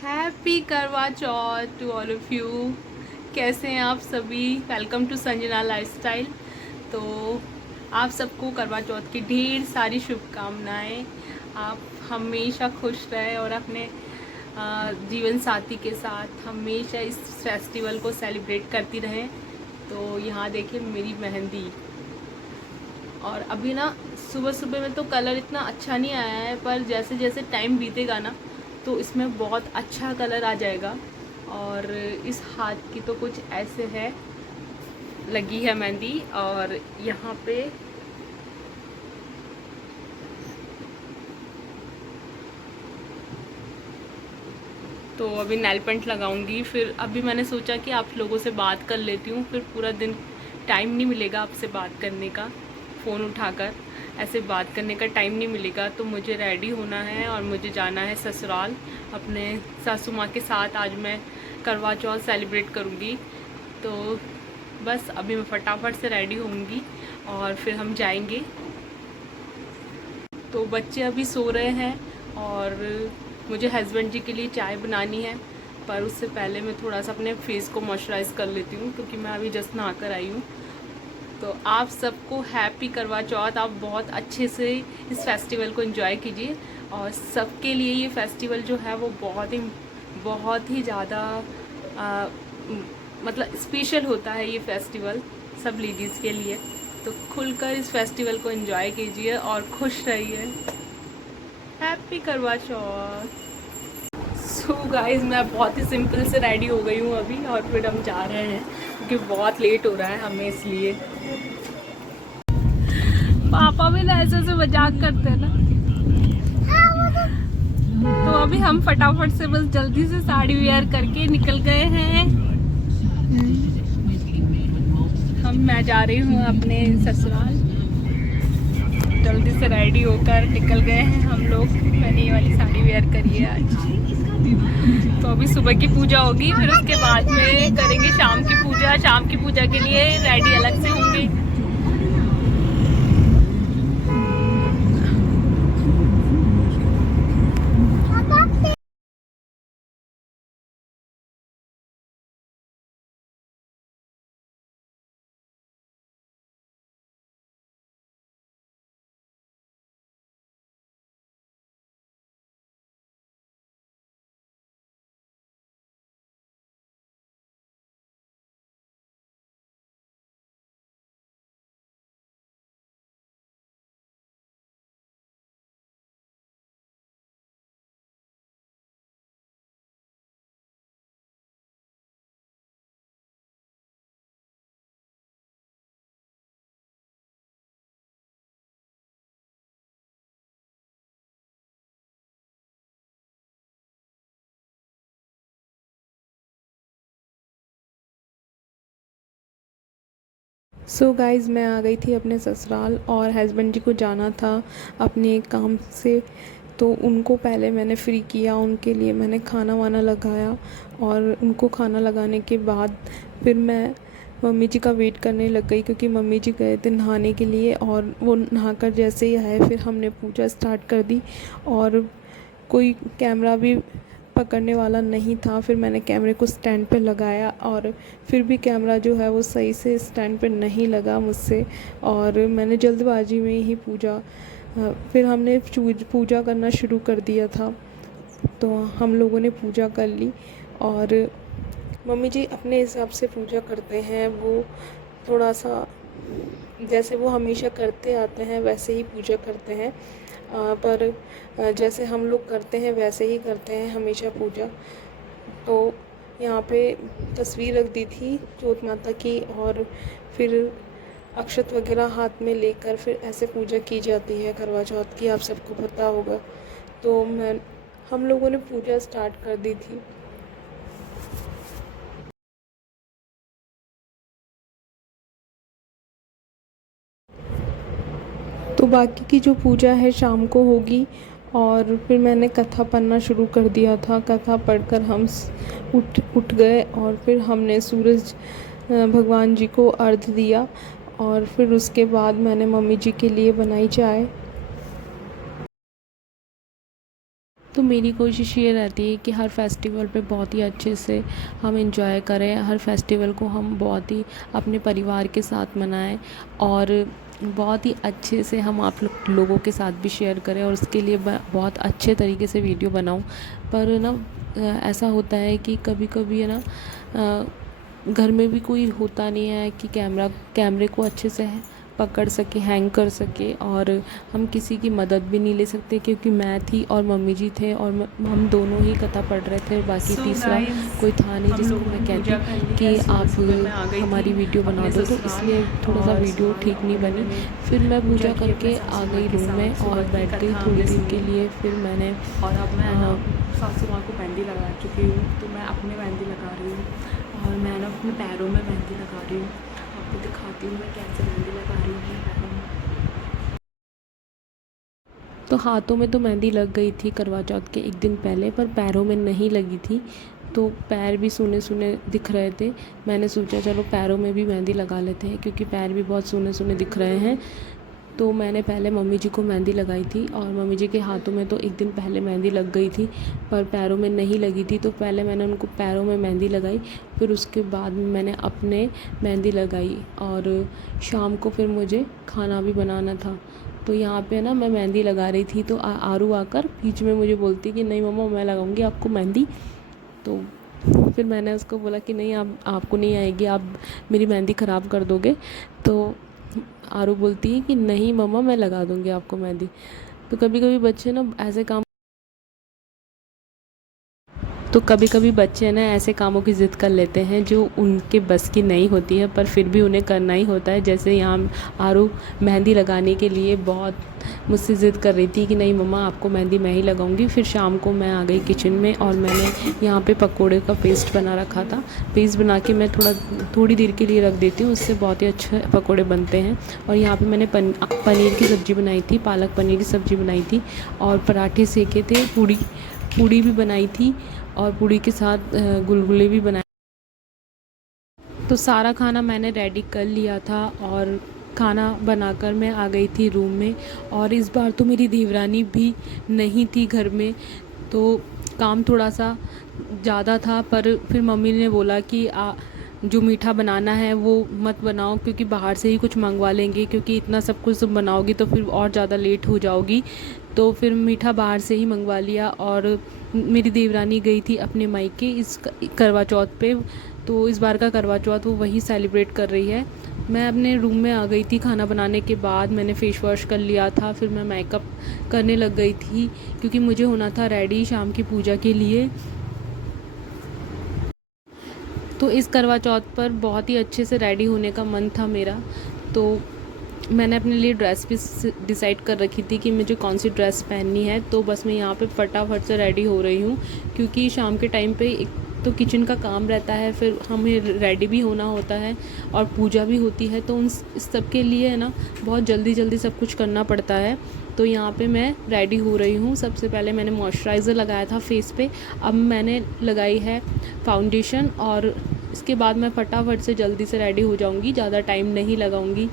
Happy Karva Chauth to all of you. कैसे हैं आप सभी? Welcome to Sanjana lifestyle. तो आप सबको करवा चौथ की ढेर सारी शुभकामनाएं। आप हमेशा खुश रहें और अपने जीवन साथी के साथ हमेशा इस फेस्टिवल को सेलिब्रेट करती रहें। तो यहाँ देखिए मेरी मेहंदी। और अभी ना सुबह सुबह में तो कलर इतना अच्छा नहीं आया है, पर जैसे जैसे टाइम बीतेगा ना तो इसमें बहुत अच्छा कलर आ जाएगा। और इस हाथ की तो कुछ ऐसे है, लगी है मेहंदी। और यहाँ पे तो अभी नेल पेंट लगाऊंगी। फिर अभी मैंने सोचा कि आप लोगों से बात कर लेती हूँ, फिर पूरा दिन टाइम नहीं मिलेगा आपसे बात करने का, फ़ोन उठाकर ऐसे बात करने का टाइम नहीं मिलेगा। तो मुझे रेडी होना है और मुझे जाना है ससुराल। अपने सासू माँ के साथ आज मैं करवा चौथ सेलिब्रेट करूँगी। तो बस अभी मैं फटाफट से रेडी होंगी और फिर हम जाएंगे। तो बच्चे अभी सो रहे हैं और मुझे हस्बैंड जी के लिए चाय बनानी है, पर उससे पहले मैं थोड़ा सा अपने फेस को मॉइस्चराइज़ कर लेती हूँ क्योंकि मैं अभी जस्ट नहा कर आई हूँ। तो आप सबको हैप्पी करवा चौथ। आप बहुत अच्छे से इस फेस्टिवल को एंजॉय कीजिए। और सबके लिए ये फेस्टिवल जो है वो बहुत ही ज़्यादा मतलब स्पेशल होता है ये फेस्टिवल सब लेडीज़ के लिए। तो खुलकर इस फेस्टिवल को एंजॉय कीजिए और खुश रहिए। हैप्पी करवा चौथ। सो गाइस, मैं बहुत ही सिंपल से रेडी हो गई हूँ अभी और फिर हम जा रहे हैं क्योंकि बहुत लेट हो रहा है हमें, इसलिए। पापा भी ना ऐसे ऐसे मजाक करते हैं ना। तो अभी हम फटाफट से बस जल्दी से साड़ी वेयर करके निकल गए हैं। मैं जा रही हूँ अपने ससुराल। जल्दी से रेडी होकर निकल गए हैं हम लोग। मैंने ये वाली साड़ी वेयर करी है आज। तो अभी सुबह की पूजा होगी, फिर उसके बाद में करेंगे शाम की पूजा। शाम की पूजा के लिए रेडी अलग से होंगे। सो गाइज़, मैं आ गई थी अपने ससुराल और हस्बैंड जी को जाना था अपने काम से। तो उनको पहले मैंने फ्री किया, उनके लिए मैंने खाना वाना लगाया। और उनको खाना लगाने के बाद फिर मैं मम्मी जी का वेट करने लग गई क्योंकि मम्मी जी गए थे नहाने के लिए। और वो नहाकर जैसे ही आए फिर हमने पूजा स्टार्ट कर दी। और कोई कैमरा भी पकड़ने वाला नहीं था। फिर मैंने कैमरे को स्टैंड पे लगाया और फिर भी कैमरा जो है वो सही से स्टैंड पे नहीं लगा मुझसे। और मैंने जल्दबाजी में ही फिर हमने पूजा करना शुरू कर दिया था। तो हम लोगों ने पूजा कर ली। और मम्मी जी अपने हिसाब से पूजा करते हैं। वो थोड़ा सा जैसे वो हमेशा करते आते हैं वैसे ही पूजा करते हैं। पर जैसे हम लोग करते हैं वैसे ही करते हैं हमेशा पूजा। तो यहाँ पे तस्वीर रख दी थी जोत माता की, और फिर अक्षत वगैरह हाथ में लेकर फिर ऐसे पूजा की जाती है करवा चौथ की, आप सबको पता होगा। तो हम लोगों ने पूजा स्टार्ट कर दी थी। तो बाकी की जो पूजा है शाम को होगी। और फिर मैंने कथा पढ़ना शुरू कर दिया था। कथा पढ़कर हम उठ गए और फिर हमने सूरज भगवान जी को अर्घ्य दिया। और फिर उसके बाद मैंने मम्मी जी के लिए बनाई चाय। तो मेरी कोशिश ये रहती है कि हर फेस्टिवल पे बहुत ही अच्छे से हम एंजॉय करें, हर फेस्टिवल को हम बहुत ही अपने परिवार के साथ मनाएं और बहुत ही अच्छे से हम आप लोगों के साथ भी शेयर करें और उसके लिए बहुत अच्छे तरीके से वीडियो बनाऊं। पर ना ऐसा होता है कि कभी कभी है ना घर में भी कोई होता नहीं है कि कैमरे को अच्छे से पकड़ सके, हैंग कर सके, और हम किसी की मदद भी नहीं ले सकते क्योंकि मैं थी और मम्मी जी थे और हम दोनों ही कथा पढ़ रहे थे, बाकी तीसरा कोई था नहीं जिसको मैं कहती कि आप हमारी वीडियो बना दो, तो इसलिए थोड़ा सा वीडियो ठीक नहीं बनी। फिर मैं पूजा करके आ गई रूम में और बैठ गई थोड़ी देर के लिए। फिर मैंने और अब मैं सासू माँ को मेहंदी लगा चुकी हूँ, तो मैं अपने मेहंदी लगा रही हूँ और मैं ना अपने पैरों में मेहंदी लगा रही हूँ। आपको दिखाती हूँ मैं कैसे मेहंदी लगा रही हूँ अपने पैरों में। तो हाथों में तो मेहंदी लग गई थी करवा चौथ के एक दिन पहले, पर पैरों में नहीं लगी थी, तो पैर भी सूने सूने दिख रहे थे। मैंने सोचा चलो पैरों में भी मेहंदी लगा लेते हैं क्योंकि पैर भी बहुत सूने सूने दिख रहे हैं। तो मैंने पहले मम्मी जी को मेहंदी लगाई थी और मम्मी जी के हाथों में तो एक दिन पहले मेहंदी लग गई थी पर पैरों में नहीं लगी थी, तो पहले मैंने उनको पैरों में मेहंदी लगाई, फिर उसके बाद मैंने अपने मेहंदी लगाई। और शाम को फिर मुझे खाना भी बनाना था, तो यहाँ पे ना मैं मेहंदी लगा रही थी तो आरू आकर बीच में मुझे बोलती कि नहीं मम्मा मैं लगाऊंगी आपको मेहंदी। तो फिर मैंने उसको बोला कि नहीं आपको नहीं आएगी, आप मेरी मेहंदी ख़राब कर दोगे। तो आरू बोलती है कि नहीं मम्मा मैं लगा दूंगी आपको मेहंदी। तो कभी कभी बच्चे ना ऐसे काम तो कभी कभी बच्चे ना ऐसे कामों की ज़िद कर लेते हैं जो उनके बस की नहीं होती है, पर फिर भी उन्हें करना ही होता है। जैसे यहाँ आरू मेहंदी लगाने के लिए बहुत मुझसे ज़िद कर रही थी कि नहीं मम्मा आपको मेहंदी मैं ही लगाऊंगी। फिर शाम को मैं आ गई किचन में और मैंने यहाँ पे पकोड़े का पेस्ट बना रखा था। पेस्ट बना के मैं थोड़ी देर के लिए रख देती हूँ, उससे बहुत ही अच्छे पकोड़े बनते हैं। और यहाँ पे मैंने पनीर की सब्ज़ी बनाई थी, पालक पनीर की सब्ज़ी बनाई थी और पराठे सेके थे, पूड़ी भी बनाई थी और पूड़ी के साथ गुलगुले भी बनाए। तो सारा खाना मैंने रेडी कर लिया था और खाना बनाकर मैं आ गई थी रूम में। और इस बार तो मेरी देवरानी भी नहीं थी घर में, तो काम थोड़ा सा ज़्यादा था। पर फिर मम्मी ने बोला कि जो मीठा बनाना है वो मत बनाओ क्योंकि बाहर से ही कुछ मंगवा लेंगे, क्योंकि इतना सब कुछ बनाओगी तो फिर और ज़्यादा लेट हो जाओगी। तो फिर मीठा बाहर से ही मंगवा लिया। और मेरी देवरानी गई थी अपने मायके इस करवा चौथ पे, तो इस बार का करवा चौथ वो वही सेलिब्रेट कर रही है। मैं अपने रूम में आ गई थी खाना बनाने के बाद, मैंने फेस वॉश कर लिया था, फिर मैं मेकअप करने लग गई थी क्योंकि मुझे होना था रेडी शाम की पूजा के लिए। तो इस करवा चौथ पर बहुत ही अच्छे से रेडी होने का मन था मेरा, तो मैंने अपने लिए ड्रेस भी डिसाइड कर रखी थी कि मुझे कौन सी ड्रेस पहननी है। तो बस मैं यहाँ पे फटाफट से रेडी हो रही हूँ क्योंकि शाम के टाइम पे एक तो किचन का काम रहता है, फिर हमें रेडी भी होना होता है और पूजा भी होती है, तो इस सब के लिए है ना बहुत जल्दी जल्दी सब कुछ करना पड़ता है। तो यहाँ पे मैं रेडी हो रही हूँ। सबसे पहले मैंने मॉइस्चराइज़र लगाया था फेस पे, अब मैंने लगाई है फाउंडेशन और इसके बाद मैं फटाफट से जल्दी से रेडी हो जाऊँगी, ज़्यादा टाइम नहीं लगाऊँगी।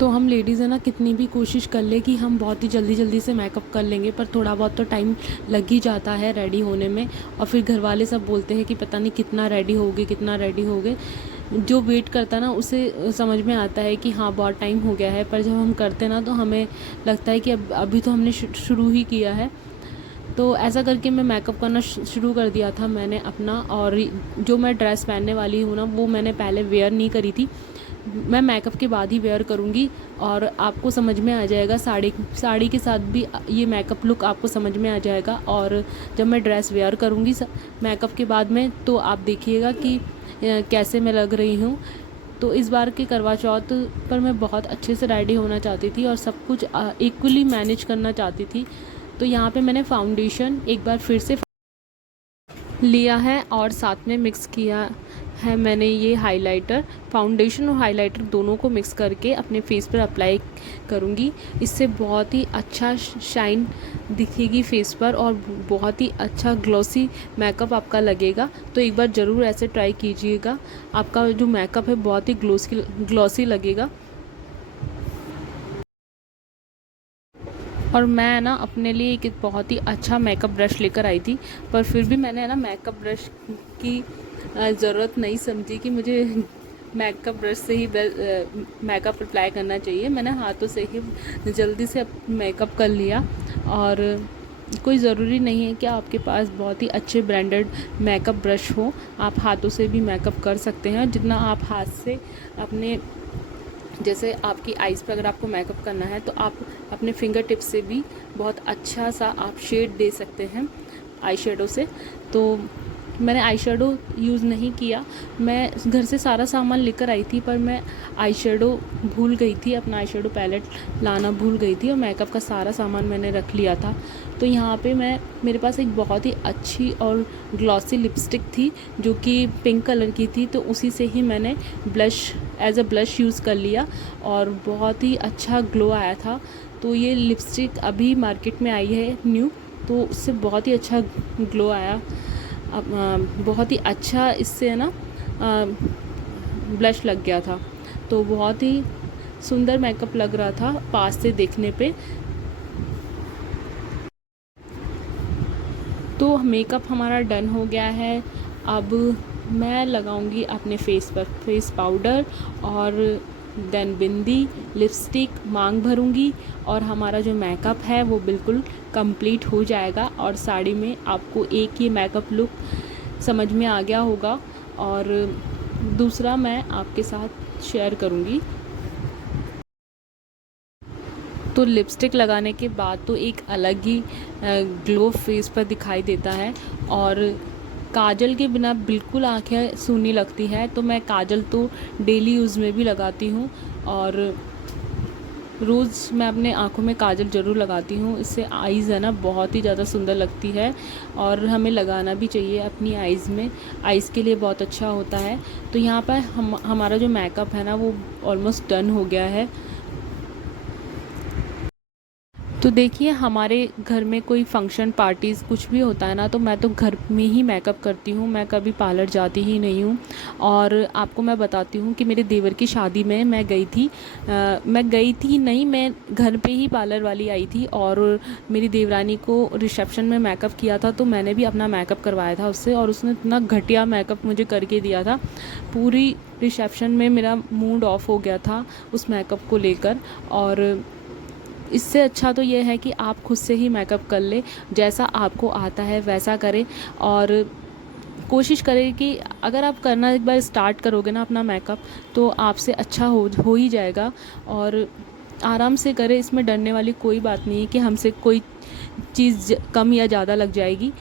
तो हम लेडीज़ है ना कितनी भी कोशिश कर ले कि हम बहुत ही जल्दी जल्दी से मेकअप कर लेंगे, पर थोड़ा बहुत तो टाइम लग ही जाता है रेडी होने में। और फिर घर वाले सब बोलते हैं कि पता नहीं कितना रेडी होगे कितना रेडी होगे। जो वेट करता ना उसे समझ में आता है कि हाँ बहुत टाइम हो गया है, पर जब हम करते ना तो हमें लगता है कि अभी तो हमने शुरू ही किया है। तो ऐसा करके मैं मेकअप करना शुरू कर दिया था मैंने अपना। और जो मैं ड्रेस पहनने वाली हूँ ना वो मैंने पहले वेयर नहीं करी थी, मैं मेकअप के बाद ही वेयर करूँगी और आपको समझ में आ जाएगा। साड़ी के साथ भी ये मेकअप लुक आपको समझ में आ जाएगा। और जब मैं ड्रेस वेयर करूँगी मेकअप के बाद में, तो आप देखिएगा कि कैसे मैं लग रही हूँ। तो इस बार के करवा चौथ पर मैं बहुत अच्छे से रेडी होना चाहती थी और सब कुछ इक्वली मैनेज करना चाहती थी। तो यहाँ पे मैंने फाउंडेशन एक बार फिर से लिया है और साथ में मिक्स किया है मैंने ये हाइलाइटर। फाउंडेशन और हाइलाइटर दोनों को मिक्स करके अपने फेस पर अप्लाई करूँगी। इससे बहुत ही अच्छा शाइन दिखेगी फेस पर और बहुत ही अच्छा ग्लॉसी मेकअप आपका लगेगा। तो एक बार ज़रूर ऐसे ट्राई कीजिएगा, आपका जो मेकअप है बहुत ही ग्लॉसी लगेगा। और मैं ना अपने लिए एक बहुत ही अच्छा मेकअप ब्रश लेकर आई थी, पर फिर भी मैंने ना मेकअप ब्रश की ज़रूरत नहीं समझी कि मुझे मेकअप ब्रश से ही मेकअप अप्लाई करना चाहिए। मैंने हाथों से ही जल्दी से मेकअप कर लिया। और कोई ज़रूरी नहीं है कि आपके पास बहुत ही अच्छे ब्रांडेड मेकअप ब्रश हो, आप हाथों से भी मेकअप कर सकते हैं। जितना आप हाथ से अपने, जैसे आपकी आइज़ पे अगर आपको मेकअप करना है तो आप अपने फिंगर टिप से भी बहुत अच्छा सा आप शेड दे सकते हैं आई शेडो से। तो मैंने आई शेडो यूज़ नहीं किया, मैं घर से सारा सामान लेकर आई थी, पर मैं आई शेडो भूल गई थी, अपना आई शेडो पैलेट लाना भूल गई थी और मेकअप का सारा सामान मैंने रख लिया था। तो यहाँ पे मेरे पास एक बहुत ही अच्छी और ग्लॉसी लिपस्टिक थी जो कि पिंक कलर की थी, तो उसी से ही मैंने blush as a blush use कर लिया और बहुत ही अच्छा ग्लो आया था। तो ये लिपस्टिक अभी मार्केट में आई है न्यू, तो उससे बहुत ही अच्छा ग्लो आया। बहुत ही अच्छा इससे ना ब्लश लग गया था, तो बहुत ही सुंदर मेकअप लग रहा था पास से देखने पे। तो मेकअप हमारा डन हो गया है। अब मैं लगाऊंगी अपने फेस पर फेस पाउडर और देन बिंदी, लिपस्टिक, मांग भरूंगी और हमारा जो मेकअप है वो बिल्कुल कंप्लीट हो जाएगा। और साड़ी में आपको एक ही मेकअप लुक समझ में आ गया होगा और दूसरा मैं आपके साथ शेयर करूंगी। तो लिपस्टिक लगाने के बाद तो एक अलग ही ग्लो फेस पर दिखाई देता है और काजल के बिना बिल्कुल आंखें सूनी लगती है। तो मैं काजल तो डेली यूज़ में भी लगाती हूँ और रोज़ मैं अपने आँखों में काजल ज़रूर लगाती हूँ। इससे आइज़ है ना बहुत ही ज़्यादा सुंदर लगती है और हमें लगाना भी चाहिए अपनी आइज़ में, आइज़ के लिए बहुत अच्छा होता है। तो यहाँ पर हमारा जो मेकअप है ना वो ऑलमोस्ट डन हो गया है। तो देखिए हमारे घर में कोई फंक्शन पार्टीज़ कुछ भी होता है ना, तो मैं तो घर में ही मेकअप करती हूँ, मैं कभी पार्लर जाती ही नहीं हूँ। और आपको मैं बताती हूँ कि मेरे देवर की शादी में मैं गई थी, मैं घर पे ही पार्लर वाली आई थी और मेरी देवरानी को रिसेप्शन में मेकअप किया था, तो मैंने भी अपना मेकअप करवाया था उससे और उसने इतना घटिया मेकअप मुझे करके दिया था। पूरी रिसेप्शन में मेरा मूड ऑफ हो गया था उस मेकअप को लेकर। और इससे अच्छा तो ये है कि आप खुद से ही मेकअप कर ले, जैसा आपको आता है वैसा करें और कोशिश करें कि अगर आप करना एक बार स्टार्ट करोगे ना अपना मेकअप तो आपसे अच्छा हो ही जाएगा। और आराम से करें, इसमें डरने वाली कोई बात नहीं है कि हमसे कोई चीज़ कम या ज़्यादा लग जाएगी।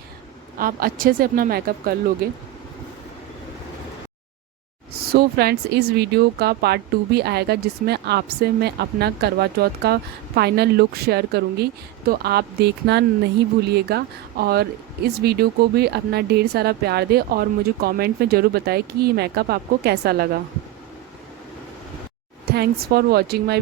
आप अच्छे से अपना मेकअप कर लोगे। सो फ्रेंड्स, इस वीडियो का पार्ट 2 भी आएगा जिसमें आपसे मैं अपना करवा चौथ का फाइनल लुक शेयर करूंगी, तो आप देखना नहीं भूलिएगा। और इस वीडियो को भी अपना ढेर सारा प्यार दे और मुझे कमेंट में ज़रूर बताएं कि ये मेकअप आपको कैसा लगा। Thanks for watching my